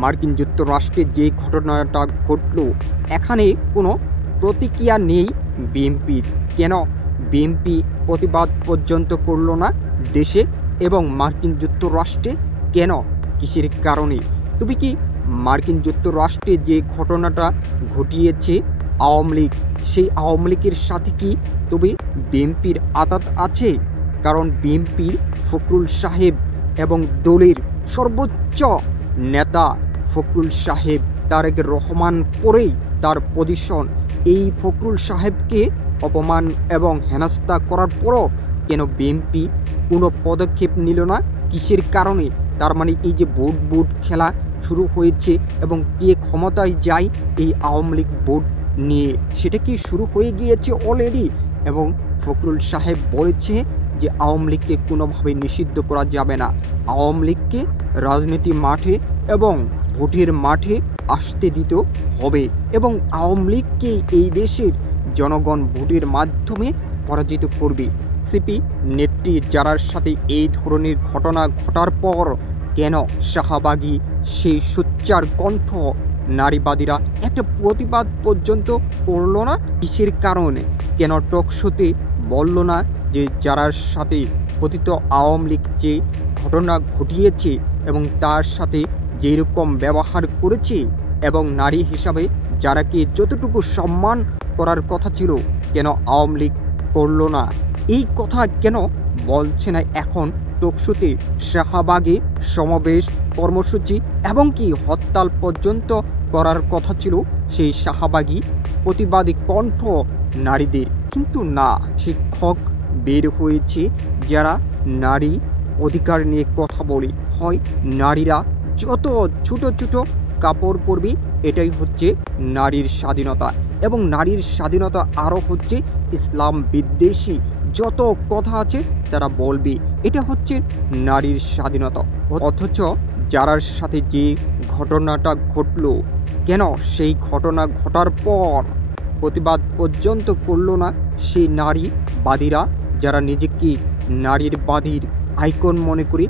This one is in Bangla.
মার্কিন যুক্তরাষ্ট্রে যে ঘটনাটা ঘটল, এখানে কোনো প্রতিক্রিয়া নেই বিএনপির। কেন বিএনপি প্রতিবাদ পর্যন্ত করল না দেশে এবং মার্কিন যুক্তরাষ্ট্রে? কেন, কিসের কারণে? তুমি কি মার্কিন যুক্তরাষ্ট্রে যে ঘটনাটা ঘটিয়েছে আওয়ামী লীগ, সেই আওয়ামী লীগের সাথে কি তবে বিএনপির আঘাত আছে? কারণ বিএনপির ফখরুল সাহেব এবং দলের সর্বোচ্চ নেতা ফখরুল সাহেব তারেক রহমান পরেই তার পজিশন। এই ফখরুল সাহেবকে অপমান এবং হেনস্থা করার পরও কেন বিএনপি কোনো পদক্ষেপ নিল না? কিসের কারণে? তার মানে এই যে ভোট খেলা শুরু হয়েছে এবং কে ক্ষমতায় যায় এই আওয়ামী লীগ ভোট নিয়ে, সেটা কি শুরু হয়ে গিয়েছে অলরেডি? এবং ফখরুল সাহেব বলেছে যে আওয়ামী লীগকে কোনোভাবে নিষিদ্ধ করা যাবে না, আওয়ামী লীগকে রাজনীতি মাঠে এবং ভোটের মাঠে আসতে দিতে হবে এবং আওয়ামী লীগকে এই দেশের জনগণ ভোটের মাধ্যমে পরাজিত করবে। সিপি নেত্রী যারার সাথে এই ধরনের ঘটনা ঘটার পর কেন শাহবাগী সেই সোচ্চার কণ্ঠ নারীবাদীরা একটা প্রতিবাদ পর্যন্ত করল না? কিসের কারণে? কেন টকশোতে বলল না যে যারার সাথে পতিত আওয়ামী লীগ যে ঘটনা ঘটিয়েছে এবং তার সাথে যেরকম ব্যবহার করেছে এবং নারী হিসাবে যারাকে যতটুকু সম্মান করার কথা ছিল, কেন আওয়ামী লীগ করল না? এই কথা কেন বলছে না এখন টকশোতে? শাহবাগে সমাবেশ কর্মসূচি এবং কি হরতাল পর্যন্ত করার কথা ছিল সেই শাহবাগী প্রতিবাদী কণ্ঠ নারীদের, কিন্তু না, শিক্ষক বের হয়েছে যারা নারী অধিকার নিয়ে কথা বলে। হয় নারীরা যত ছোট ছোট কাপড় পরবে এটাই হচ্ছে নারীর স্বাধীনতা, এবং নারীর স্বাধীনতা আরও হচ্ছে ইসলাম বিদ্বেষী যত কথা আছে তারা বলবে, এটা হচ্ছে নারীর স্বাধীনতা। অথচ যারার সাথে যে ঘটনাটা ঘটলো, কেন সেই ঘটনা ঘটার পর প্রতিবাদ পর্যন্ত করল না সেই নারীবাদীরা, যারা নিজেকে নারীর বাদীর আইকন মনে করে